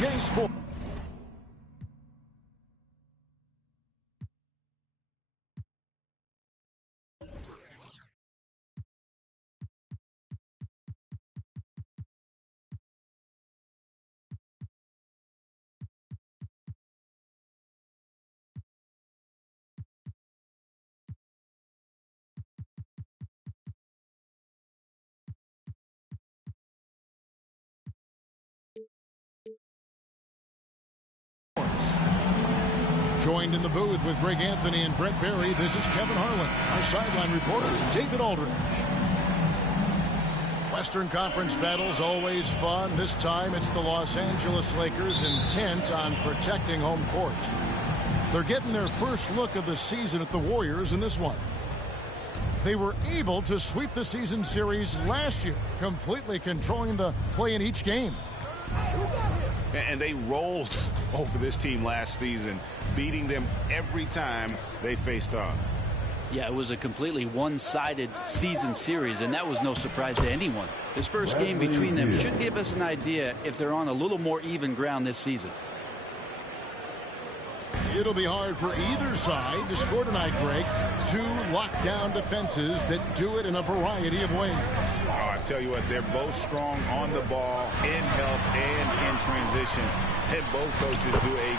UK Sports. Joined in the booth with Greg Anthony and Brett Barry, this is Kevin Harlan. Our sideline reporter, David Aldridge. Western Conference battles always fun. This time it's the Los Angeles Lakers intent on protecting home court. They're getting their first look of the season at the Warriors in this one. They were able to sweep the season series last year, completely controlling the play in each game. And they rolled over this team last season, beating them every time they faced off. Yeah, it was a completely one-sided season series, and that was no surprise to anyone. This first game between them should give us an idea if they're on a little more even ground this season. It'll be hard for either side to score tonight, Greg. Two lockdown defenses that do it in a variety of ways. Oh, I tell you what, they're both strong on the ball, in help, and in transition. And both coaches do a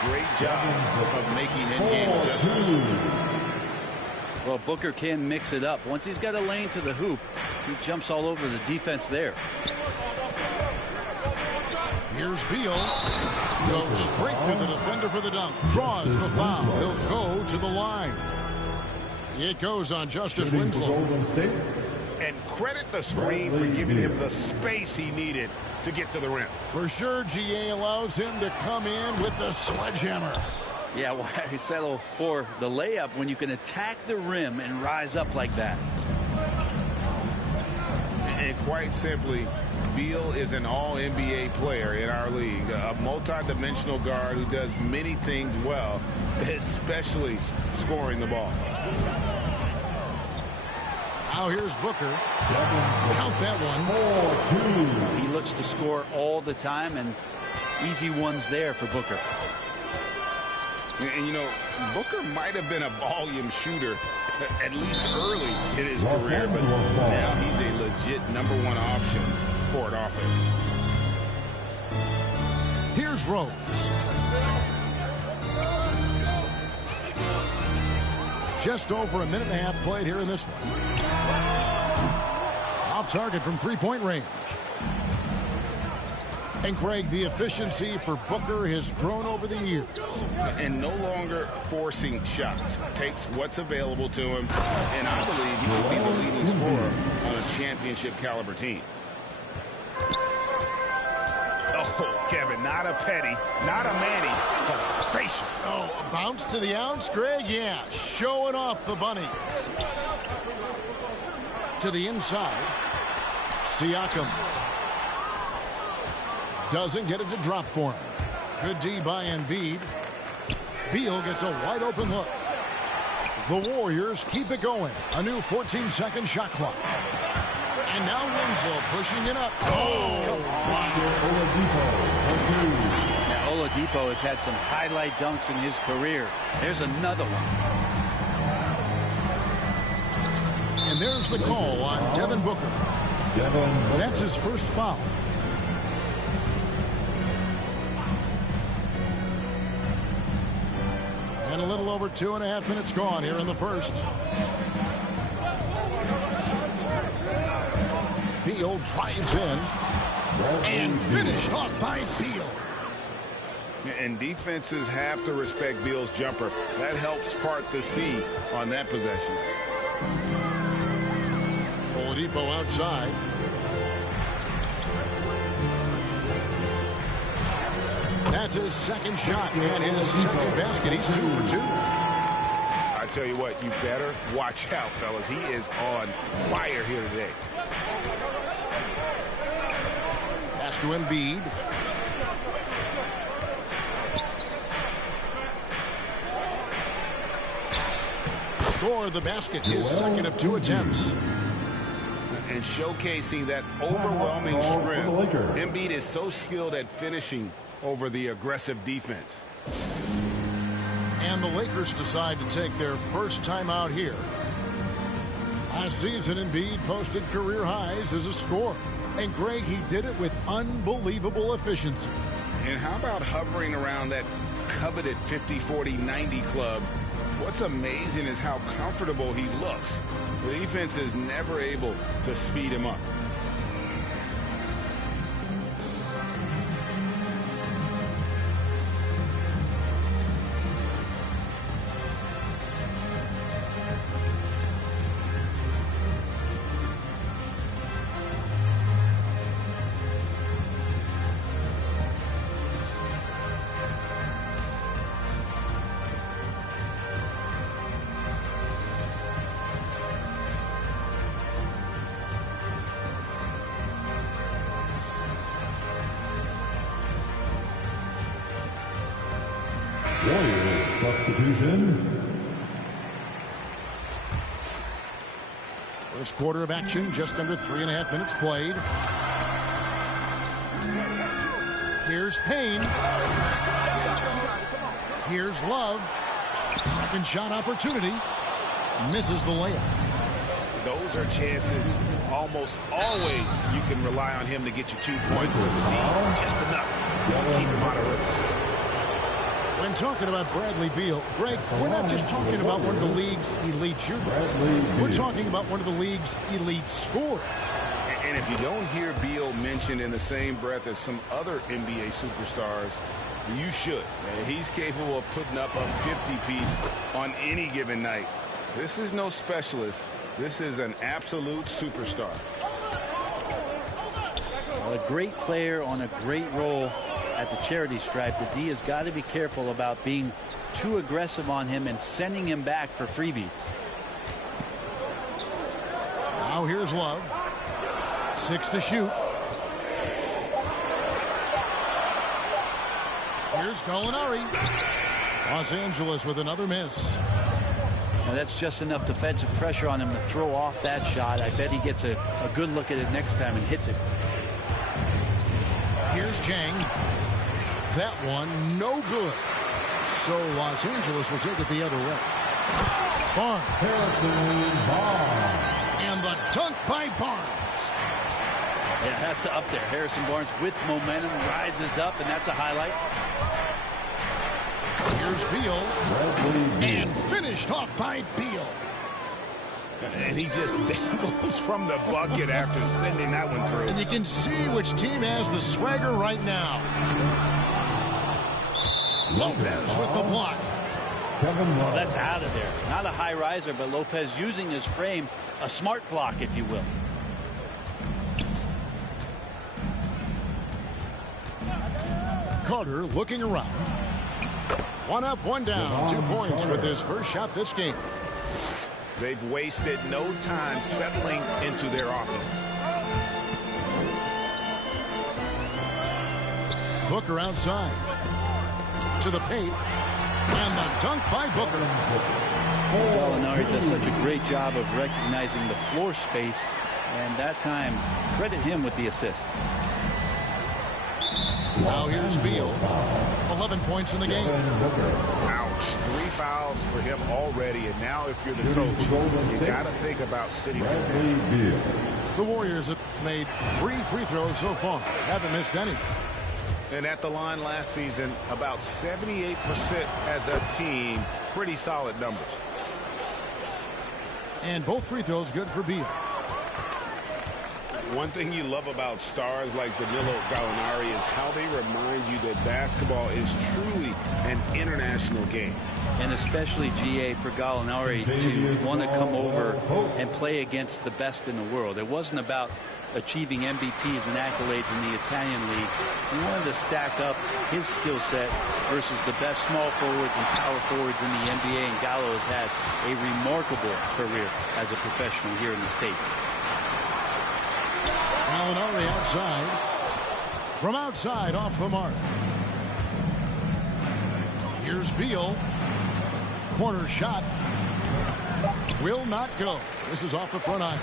great job of making in-game adjustments. Well, Booker can mix it up. Once he's got a lane to the hoop, he jumps all over the defense there. Here's Beal. Goes straight to the defender for the dunk. Draws the foul. He'll go to the line. It goes on Justice Winslow. And credit the screen for giving him the space he needed to get to the rim. For sure, GA allows him to come in with the sledgehammer. Yeah, why settle for the layup when you can attack the rim and rise up like that? And quite simply, Beal is an all-NBA player in our league, a multi-dimensional guard who does many things well, especially scoring the ball. Now here's Booker. Count that one. He looks to score all the time, and easy ones there for Booker. And, you know, Booker might have been a volume shooter, at least early in his career, but now he's a legit #1 option for an offense. Here's Rose. Just over a minute and a half played here in this one. Off target from three-point range. And Craig, the efficiency for Booker has grown over the years. And no longer forcing shots. Takes what's available to him, and I believe he will be the leading scorer on a championship caliber team. Oh, Kevin, not a petty, not a Manny, but a facial. Oh, a bounce to the ounce, Greg? Yeah, showing off the bunnies. To the inside. Siakam. Doesn't get it to drop for him. Good D by Embiid. Beal gets a wide open look. The Warriors keep it going. A new 14-second shot clock. And now Winslow pushing it up. Oh, Now, Oladipo has had some highlight dunks in his career. There's another one. And there's the call on Devin Booker. That's his first foul. And a little over 2.5 minutes gone here in the first. Beal drives in and finished off by Beal. And defenses have to respect Beal's jumper. That helps part the sea on that possession. Oladipo outside. That's his second shot and his second basket. He's 2 for 2. I tell you what, you better watch out, fellas. He is on fire here today. pitch to Embiid. Score the basket, his second of 2 attempts. And showcasing that overwhelming strength. Embiid is so skilled at finishing over the aggressive defense. And the Lakers decide to take their first time out here. Last season, Embiid posted career highs as a scorer. And Greg, he did it with unbelievable efficiency. And how about hovering around that coveted 50-40-90 club? What's amazing is how comfortable he looks. The defense is never able to speed him up. Warriors substitution. First quarter of action, just under 3.5 minutes played. Here's Payne. Here's Love. Second shot opportunity. Misses the layup. Those are chances almost always you can rely on him to get you 2 points with the D. Just enough to keep him out of rhythm. When talking about Bradley Beal, Greg, we're not just talking about one of the league's elite shooters. We're talking about one of the league's elite scorers. And if you don't hear Beal mentioned in the same breath as some other NBA superstars, you should. He's capable of putting up a 50-piece on any given night. This is no specialist. This is an absolute superstar. Well, a great player on a great role at the charity stripe. The D has got to be careful about being too aggressive on him and sending him back for freebies. Now here's Love. 6 to shoot. Here's Gallinari. Los Angeles with another miss. Now that's just enough defensive pressure on him to throw off that shot. I bet he gets a good look at it next time and hits it. Here's Jang. That one no good. So Los Angeles will take it the other way. Barnes. And the dunk by Barnes. Yeah, that's up there. Harrison Barnes with momentum rises up, and that's a highlight. Here's Beal. And finished off by Beal. And he just dangles from the bucket after sending that one through. And you can see which team has the swagger right now. Lopez with the block. Well, that's out of there. Not a high riser, but Lopez using his frame, a smart block, if you will. Carter looking around. One up, one down. 2 points with his first shot this game. They've wasted no time settling into their offense. Booker outside. To the paint. And the dunk by Booker. Gallinari does such a great job of recognizing the floor space. And that time, credit him with the assist. Now here's Beal. 11 points in the game. Ouch. 3 fouls for him already. And now if you're the coach, you got to think about sitting him. The Warriors have made 3 free throws so far. Haven't missed any. And at the line last season, about 78% as a team. Pretty solid numbers. And both free throws good for Beal. One thing you love about stars like Danilo Gallinari is how they remind you that basketball is truly an international game. And especially, GA, for Gallinari to want to come over and play against the best in the world. It wasn't about achieving MVPs and accolades in the Italian league. He wanted to stack up his skill set versus the best small forwards and power forwards in the NBA. And Gallo has had a remarkable career as a professional here in the States. Gallinari outside. From outside, off the mark. Here's Beal. Corner shot. Will not go. This is off the front iron.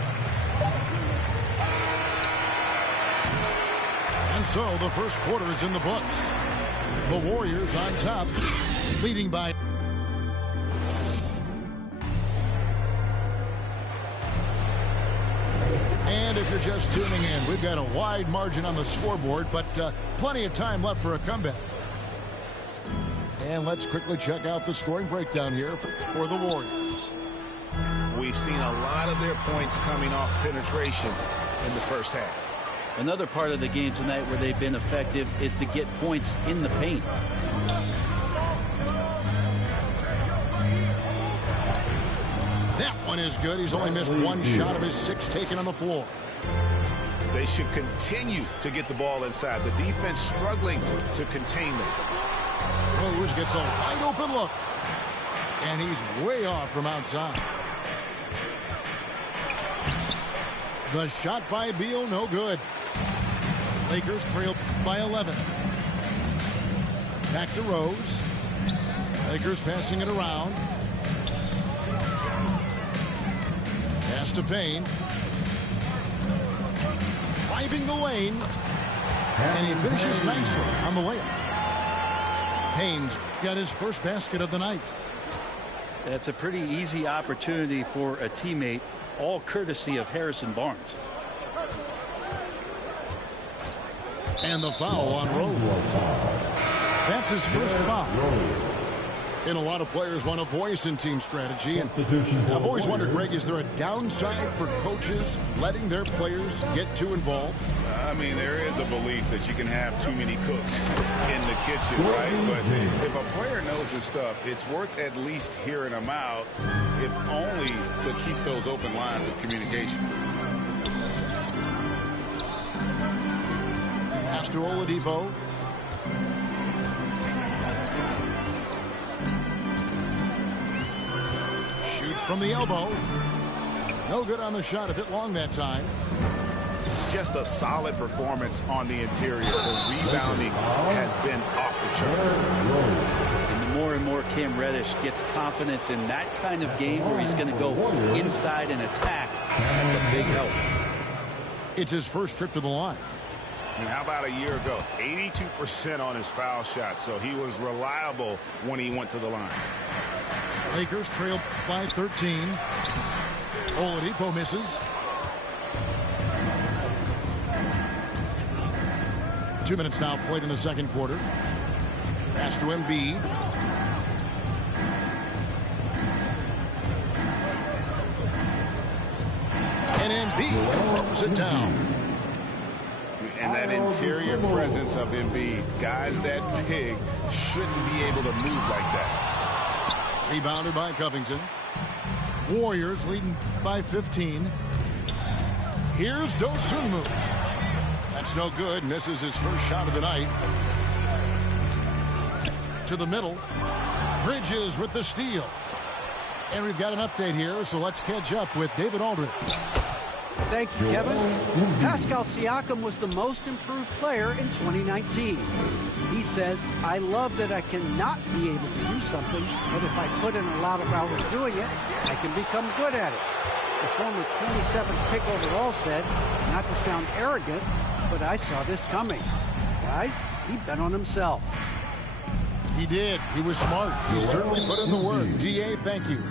And so the first quarter is in the books. The Warriors on top, leading by. And if you're just tuning in, we've got a wide margin on the scoreboard, but plenty of time left for a comeback. And let's quickly check out the scoring breakdown here for the Warriors. We've seen a lot of their points coming off penetration in the first half. Another part of the game tonight where they've been effective is to get points in the paint. That one is good. He's only missed one shot of his 6 taken on the floor. They should continue to get the ball inside. The defense struggling to contain them. Rose gets a wide open look. And he's way off from outside. The shot by Beal, no good. Lakers trail by 11. Back to Rose. Lakers passing it around. Pass to Payne. Driving the lane. And he finishes nicely on the layup. Payne's got his first basket of the night. That's a pretty easy opportunity for a teammate, all courtesy of Harrison Barnes. And the foul on Rose. That's his first foul. And a lot of players want a voice in team strategy. And I've always wondered, Greg, is there a downside for coaches letting their players get too involved? I mean, there is a belief that you can have too many cooks in the kitchen, right? But if a player knows his stuff, it's worth at least hearing them out, if only to keep those open lines of communication. Pass to Oladipo. Shoots from the elbow. No good on the shot. A bit long that time. Just a solid performance on the interior. The rebounding has been off the charts. And the more and more Cam Reddish gets confidence in that kind of game where he's going to go inside and attack, that's a big help. It's his first trip to the line. And how about a year ago? 82% on his foul shot, so he was reliable when he went to the line. Lakers trail by 13. Oladipo misses. 2 minutes now played in the second quarter. Pass to Embiid. And Embiid throws it down. And that interior presence of Embiid, guys that big shouldn't be able to move like that. Rebounded by Covington. Warriors leading by 15. Here's Dosunmu. That's no good. Misses his first shot of the night. To the middle. Bridges with the steal. And we've got an update here, so let's catch up with David Aldridge. Thank you, Kevin. Pascal Siakam was the most improved player in 2019. He says, I love that I cannot be able to do something, but if I put in a lot of hours doing it, I can become good at it. The former 27th pick overall said, not to sound arrogant, but I saw this coming. Guys, he bet on himself. He did. He was smart. He certainly put in the work. D.A., thank you.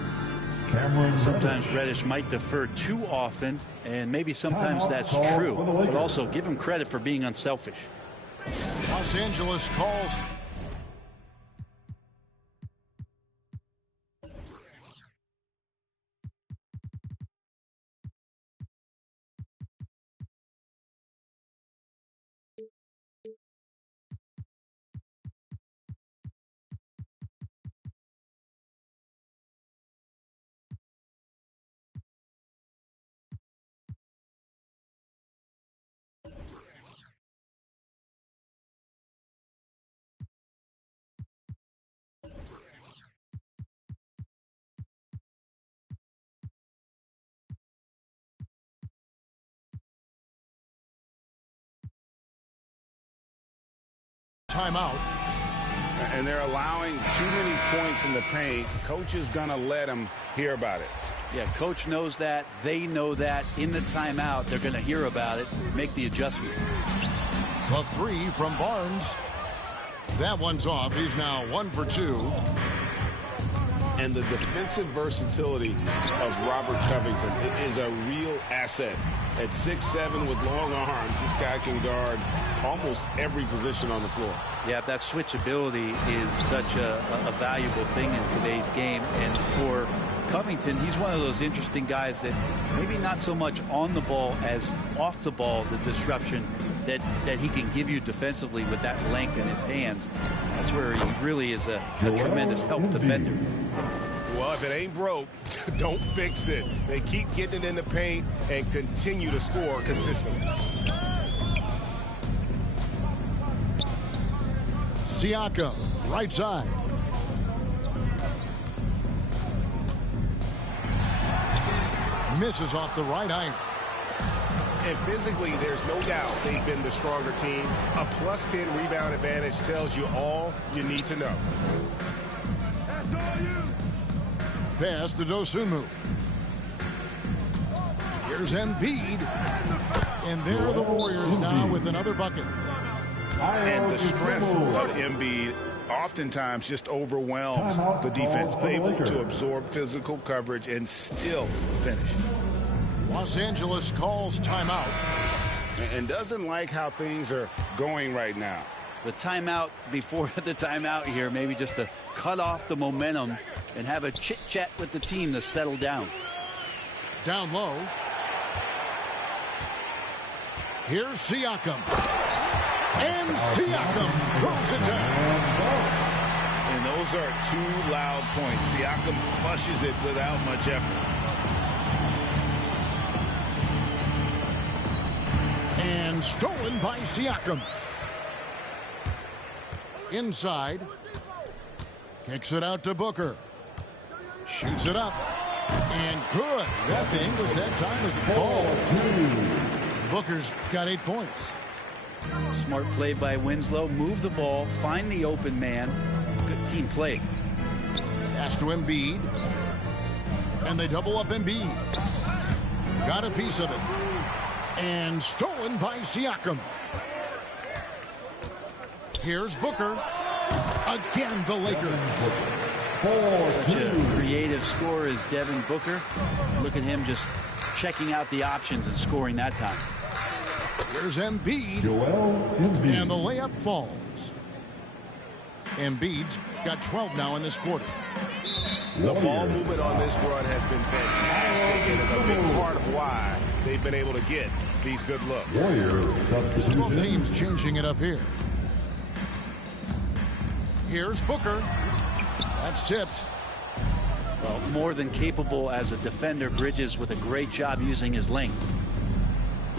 Sometimes Reddish might defer too often, and maybe sometimes that's true, but also give him credit for being unselfish. Los Angeles calls timeout. And they're allowing too many points in the paint. Coach is going to let them hear about it. Yeah, coach knows that. They know that. In the timeout, they're going to hear about it, make the adjustment. A three from Barnes. That one's off. He's now 1 for 2. And the defensive versatility of Robert Covington is a real asset. At 6'7" with long arms, this guy can guard almost every position on the floor. Yeah, that switchability is such a valuable thing in today's game. And for Covington, he's one of those interesting guys that maybe not so much on the ball as off the ball, the disruption that he can give you defensively with that length in his hands. That's where he really is a tremendous help defender. Well, if it ain't broke, don't fix it. They keep getting it in the paint and continue to score consistently. Siakam, right side. Misses off the right eye. And physically, there's no doubt they've been the stronger team. A plus 10 rebound advantage tells you all you need to know. Pass to Dosunmu. Here's Embiid. And there are the Warriors now with another bucket. And the strength of Embiid oftentimes just overwhelms the defense, able to absorb physical coverage and still finish. Los Angeles calls timeout. And doesn't like how things are going right now. The timeout before the timeout here, maybe just to cut off the momentum and have a chit-chat with the team to settle down. Down low. Here's Siakam. And Siakam throws it down. And those are two loud points. Siakam flushes it without much effort. And stolen by Siakam. Inside. Kicks it out to Booker. Shoots it up. And good. That thing was that time as it falls. Booker's got 8 points. Smart play by Winslow. Move the ball. Find the open man. Good team play. Pass to Embiid. And they double up Embiid. Got a piece of it. And stolen by Siakam. Here's Booker. Again, the Lakers. Such a creative scorer is Devin Booker. Look at him just checking out the options and scoring that time. Here's Embiid. And the layup falls. Embiid's got 12 now in this quarter. The ball movement on this run has been fantastic and is a big part of why they've been able to get these good looks. Both teams changing it up here. Here's Booker. That's tipped. Well, more than capable as a defender. Bridges with a great job using his length.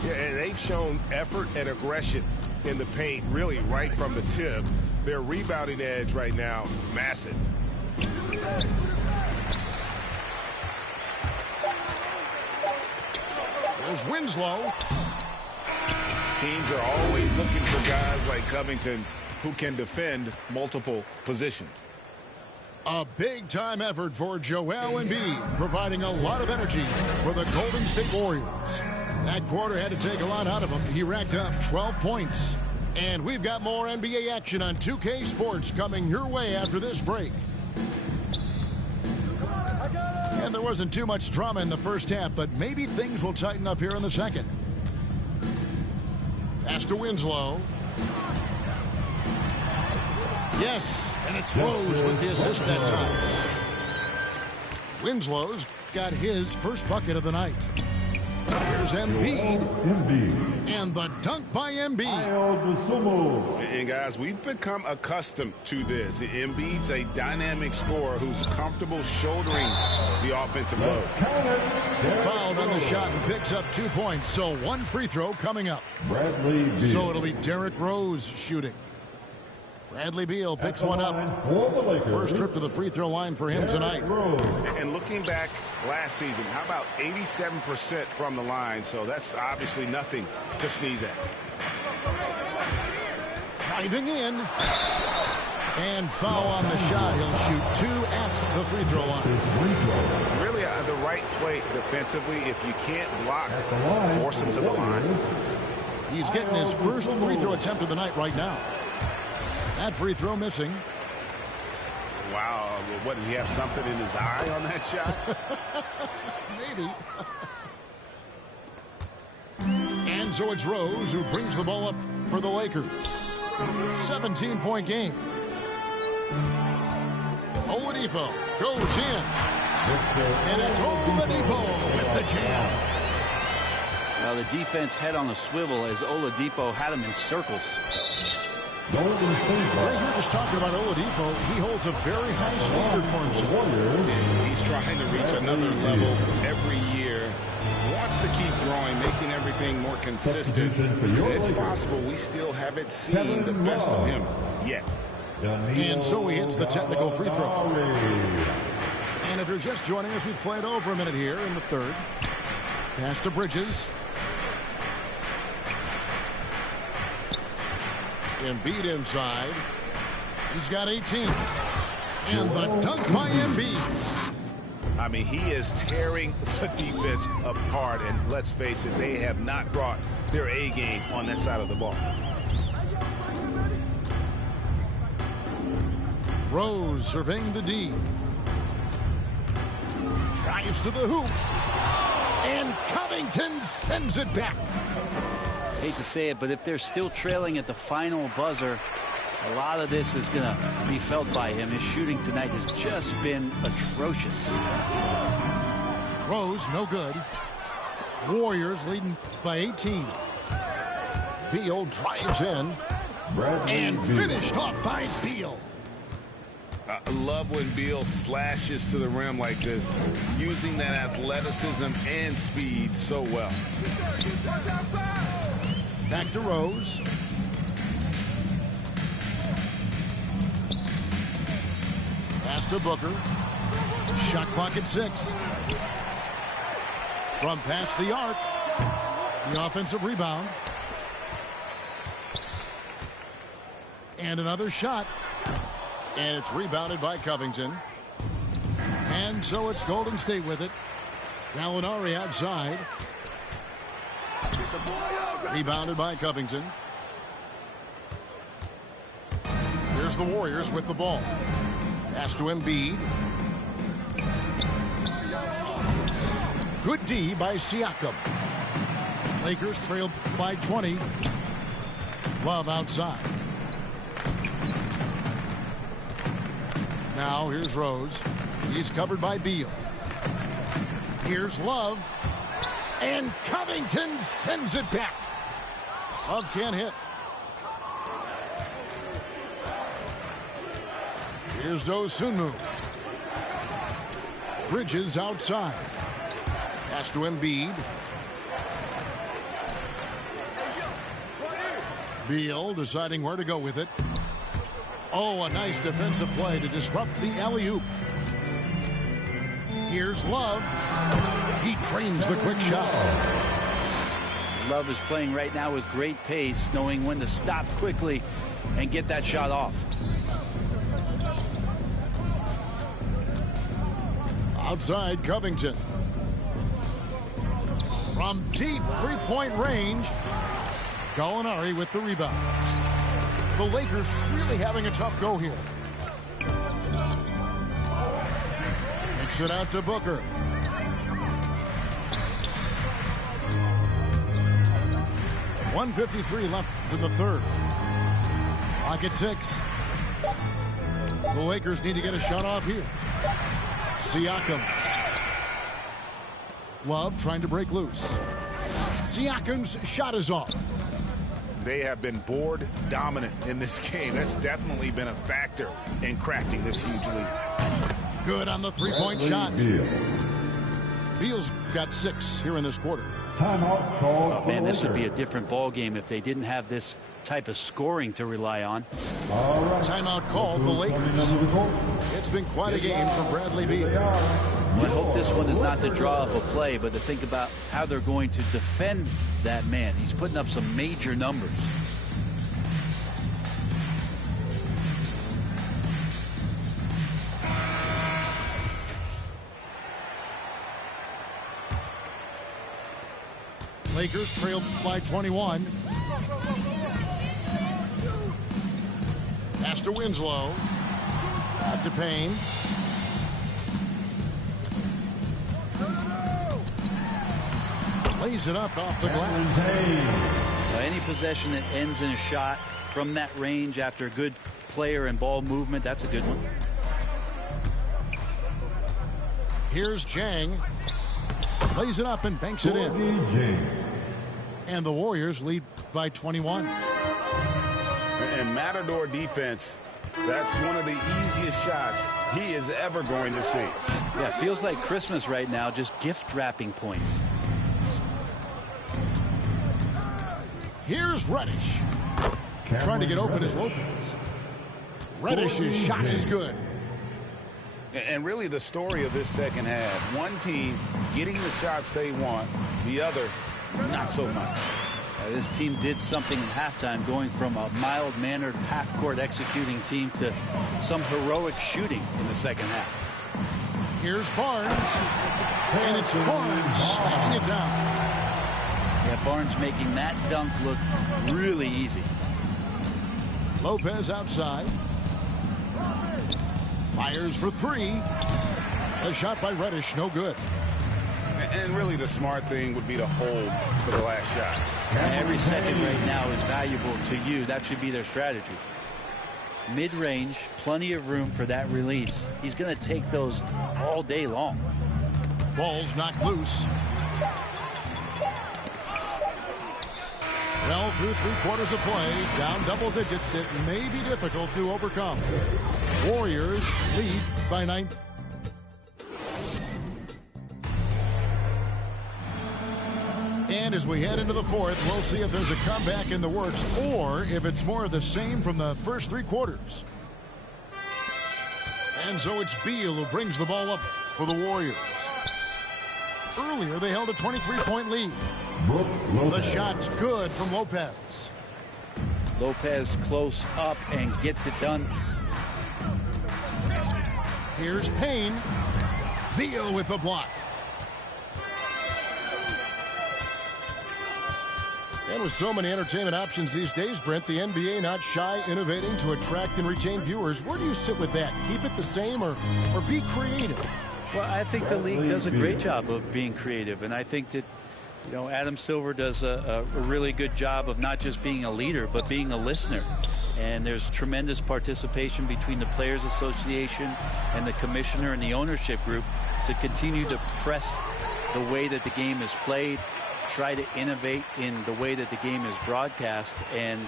Yeah, and they've shown effort and aggression in the paint really right from the tip. Their rebounding edge right now, massive. There's Winslow. Teams are always looking for guys like Covington who can defend multiple positions. A big-time effort for Joel Embiid, providing a lot of energy for the Golden State Warriors. That quarter had to take a lot out of him. He racked up 12 points. And we've got more NBA action on 2K Sports coming your way after this break. And there wasn't too much drama in the first half, but maybe things will tighten up here in the second. Pass to Winslow. Yes, and it's Rose with the assist that time. Winslow's got his first bucket of the night. Here's Embiid. And the dunk by Embiid. And guys, we've become accustomed to this. Embiid's a dynamic scorer who's comfortable shouldering the offensive load. Fouled on the shot and picks up 2 points. So one free throw coming up. So it'll be Derrick Rose shooting. Bradley Beal picks one up. First trip to the free throw line for him tonight. And looking back last season, how about 87% from the line? So that's obviously nothing to sneeze at. Driving in. And foul on the shot. He'll shoot 2 at the free throw line. Really the right play defensively. If you can't block, force him to the line. He's getting his first free throw attempt of the night right now. That free throw missing. Wow. What, did he have something in his eye on that shot? Maybe. And so it's Rose who brings the ball up for the Lakers. 17-point game. Oladipo goes in. And it's Oladipo with the jam. Well, the defense head on a swivel as Oladipo had him in circles. Right here, just talking about Oladipo, he holds a very high standard for himself. And he's trying to reach another level every year. Wants to keep growing, making everything more consistent. It's possible we still haven't seen the best of him yet. And so he hits the technical free throw. And if you're just joining us, we played over a minute here in the third. Pass to Bridges. Embiid inside. He's got 18. And the dunk by Embiid. I mean, he is tearing the defense apart. And let's face it, they have not brought their A game on that side of the ball. Rose surveying the D. Drives to the hoop. And Covington sends it back. Hate to say it, but if they're still trailing at the final buzzer, a lot of this is going to be felt by him. His shooting tonight has just been atrocious. Rose, no good. Warriors leading by 18. Beal drives in. And finished off by Beal. I love when Beal slashes to the rim like this, using that athleticism and speed so well. Back to Rose. Pass to Booker. Shot clock at 6. From past the arc. The offensive rebound. And another shot. And it's rebounded by Covington. And so it's Golden State with it. Gallinari outside. Rebounded by Covington. Here's the Warriors with the ball. Pass to Embiid. Good D by Siakam. Lakers trailed by 20. Love outside. Now here's Rose. He's covered by Beal. Here's Love. And Covington sends it back. Love can't hit. Here's Dosunmu. Bridges outside. Pass to Embiid. Beal deciding where to go with it. Oh, a nice defensive play to disrupt the alley-oop. Here's Love. He trains the quick shot. Love is playing right now with great pace, knowing when to stop quickly and get that shot off. Outside Covington. From deep three-point range, Gallinari with the rebound. The Lakers really having a tough go here. Kicks it out to Booker. .153 left in the third. Clock at 6. The Lakers need to get a shot off here. Siakam. Love trying to break loose. Siakam's shot is off. They have been board dominant in this game. That's definitely been a factor in crafting this huge lead. Good on the three-point shot. Beal's got 6 here in this quarter. Timeout call. Oh, man, this would be a different ball game if they didn't have this type of scoring to rely on. All right. Timeout called the Lakers. It's been quite a game for Bradley Beal. Well, I hope this one is not to draw up a play, but to think about how they're going to defend that man. He's putting up some major numbers. Lakers trailed by 21. Pass to Winslow. Out to Payne. Lays it up off the glass. Any possession that ends in a shot from that range after good player and ball movement, that's a good one. Here's Jang. Lays it up and banks it in. And the Warriors lead by 21. And Matador defense, that's one of the easiest shots he is ever going to see. Yeah, feels like Christmas right now, just gift wrapping points. Here's Reddish. Trying to get open as Lopez. Reddish's shot is good. And really the story of this second half, one team getting the shots they want, the other not so much. This team did something in halftime, going from a mild-mannered half-court executing team to some heroic shooting in the second half. Here's Barnes. And it's Barnes slamming it down. Yeah, Barnes making that dunk look really easy. Lopez outside. Fires for three. A shot by Reddish, no good. And really the smart thing would be to hold for the last shot. Every second right now is valuable to you. That should be their strategy. Mid-range, plenty of room for that release. He's going to take those all day long. Ball's knocked loose. Well, through 3 quarters of play, down double digits, it may be difficult to overcome. Warriors lead by 9. And as we head into the fourth, we'll see if there's a comeback in the works or if it's more of the same from the first 3 quarters. And so it's Beal who brings the ball up for the Warriors. Earlier, they held a 23-point lead. The shot's good from Lopez. Lopez close up and gets it done. Here's Payne. Beal with the block. And with so many entertainment options these days, Brent, the NBA not shy innovating to attract and retain viewers. Where do you sit with that? Keep it the same or be creative? Well, I think the league does a great job of being creative, and I think that, you know, Adam Silver does a really good job of not just being a leader, but being a listener. And there's tremendous participation between the Players Association and the commissioner and the ownership group to continue to press the way that the game is played, try to innovate in the way that the game is broadcast, and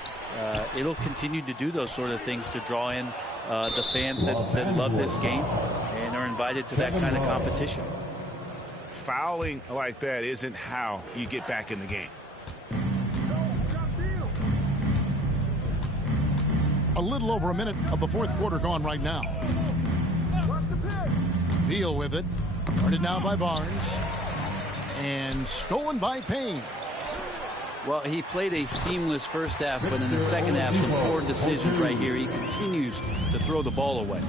it'll continue to do those sort of things to draw in the fans that love this game and are invited to that kind of competition. Fouling like that isn't how you get back in the game. A little over a minute of the fourth quarter gone right now. Beal with it. Guarded now by Barnes. And stolen by Payne. Well, he played a seamless first half, but in the second half, some poor decisions right here. He continues to throw the ball away.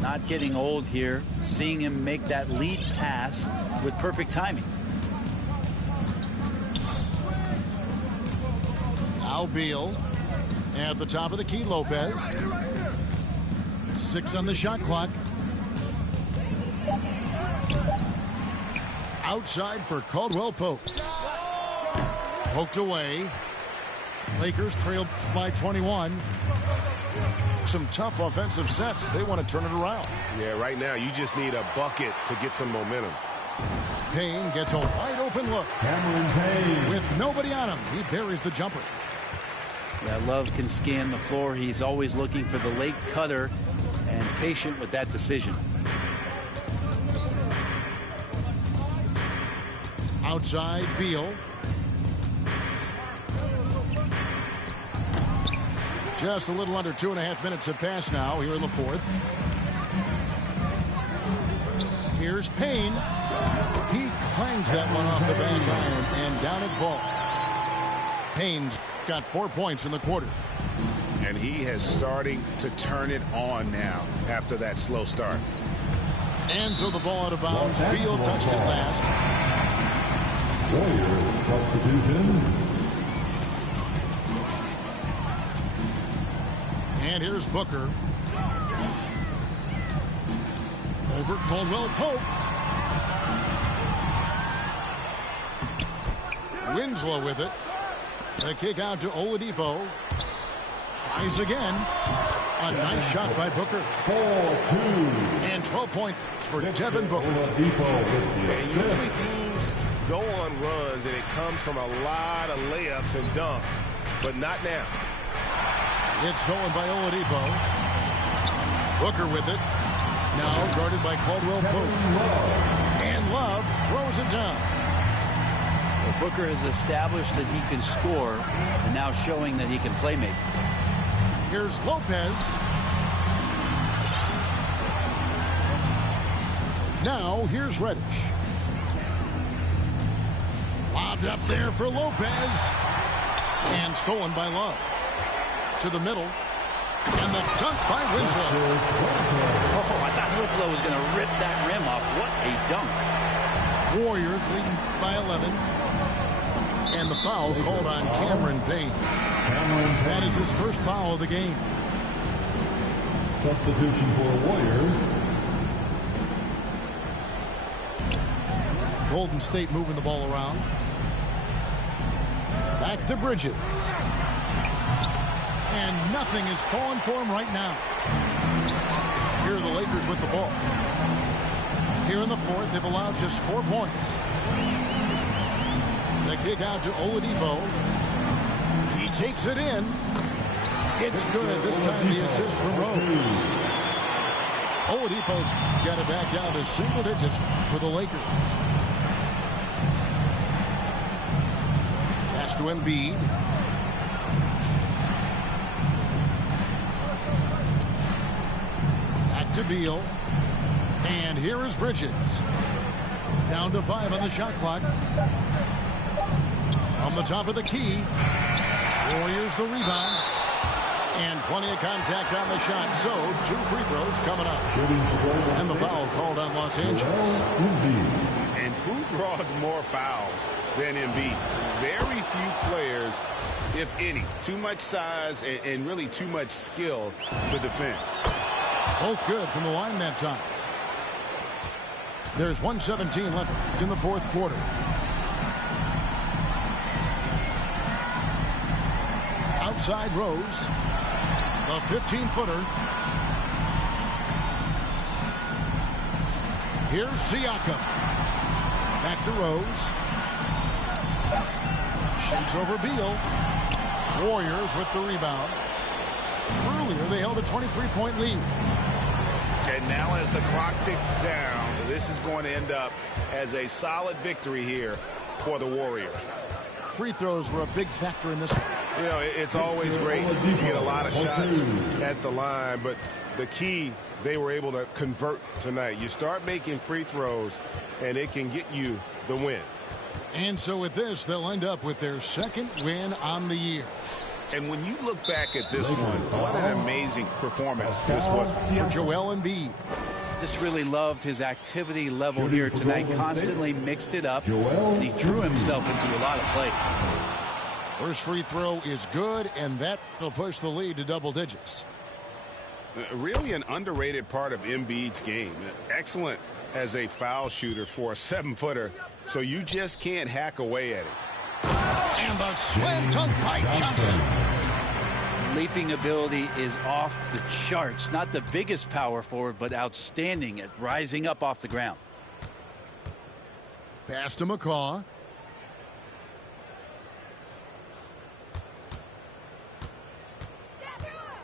Not getting old here. Seeing him make that lead pass with perfect timing. Now Beal. At the top of the key, Lopez. 6 on the shot clock. Outside for Caldwell Pope. Poked away. Lakers trailed by 21. Some tough offensive sets. They want to turn it around. Yeah, right now you just need a bucket to get some momentum. Payne gets a wide open look. With nobody on him, he buries the jumper. Yeah, Love can scan the floor. He's always looking for the late cutter and patient with that decision. Outside, Beal. Just a little under 2.5 minutes have passed now here in the fourth. Here's Payne. He clangs that one off the back iron, and down it falls. Payne's got 4 points in the quarter. And he has starting to turn it on now after that slow start. And so the ball out of bounds. Beal touched it last. Warriors substitution. And here's Booker. Over Caldwell Pope. Winslow with it. The kick out to Oladipo. Tries again. A nice shot by Booker. 4-2. And 12 points for Devin Booker. And usually teams go on runs and it comes from a lot of layups and dunks, but not now. It's stolen by Oladipo. Booker with it. Now guarded by Caldwell Pope. And Love throws it down. Well, Booker has established that he can score and now showing that he can play make. Here's Lopez. Now here's Reddish. Lobbed up there for Lopez. And stolen by Love. To the middle. And the dunk by Winslow. Oh, I thought Winslow was going to rip that rim off. What a dunk. Warriors leading by 11. And the foul called on Cameron Payne. That is his first foul of the game. Substitution for Warriors. Golden State moving the ball around. Back to Bridges. And nothing is falling for him right now. Here are the Lakers with the ball. Here in the fourth, they've allowed just 4 points. The kick out to Oladipo. He takes it in. It's good. This time the assist from Rose. Oladipo's got it back down to single digits for the Lakers. Pass to Embiid. Back to Beal. And here is Bridges. Down to 5 on the shot clock. From the top of the key. Warriors the rebound. And plenty of contact on the shot. So 2 free throws coming up. And the foul called on Los Angeles. And who draws more fouls than Embiid? Very few players, if any. Too much size and really too much skill to defend. Both good from the line that time. There's 1:17 left in the fourth quarter. Outside Rose. The 15-footer. Here's Siakam. Back to Rose. Shoots over Beal. Warriors with the rebound. Earlier, they held a 23-point lead. And now as the clock ticks down, this is going to end up as a solid victory here for the Warriors. Free throws were a big factor in this one. You know, it's always great to get a lot of shots at the line, but the key, they were able to convert tonight. You start making free throws, and it can get you the win. And so with this, they'll end up with their second win on the year. And when you look back at this one, what an amazing performance this was For Joel Embiid. Just really loved his activity level here tonight. Constantly mixed it up, and he threw himself into a lot of plays. First free throw is good, and that will push the lead to double digits. Really an underrated part of Embiid's game. Excellent as a foul shooter for a 7-footer, so you just can't hack away at it. And the slam dunk by Johnson. Leaping ability is off the charts. Not the biggest power forward, but outstanding at rising up off the ground. Pass to McCaw.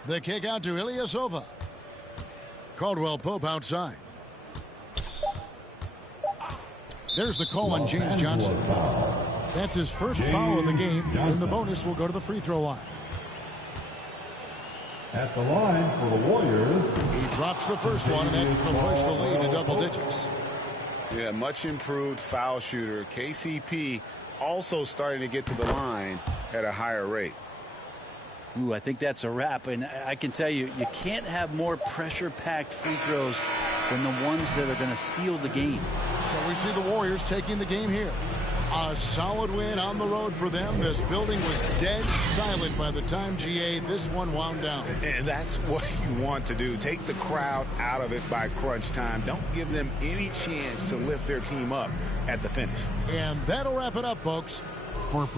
The kick out to Ilyasova. Caldwell Pope outside. There's the call on James Johnson. That's his first foul of the game, and the bonus will go to the free throw line. At the line for the Warriors. He drops the first one, and that will push the lead to double digits. Yeah, much improved foul shooter. KCP also starting to get to the line at a higher rate. Ooh, I think that's a wrap, and I can tell you, you can't have more pressure-packed free throws than the ones that are going to seal the game. So we see the Warriors taking the game here. A solid win on the road for them. This building was dead silent by the time, GA, this one wound down. And that's what you want to do. Take the crowd out of it by crunch time. Don't give them any chance to lift their team up at the finish. And that'll wrap it up, folks. For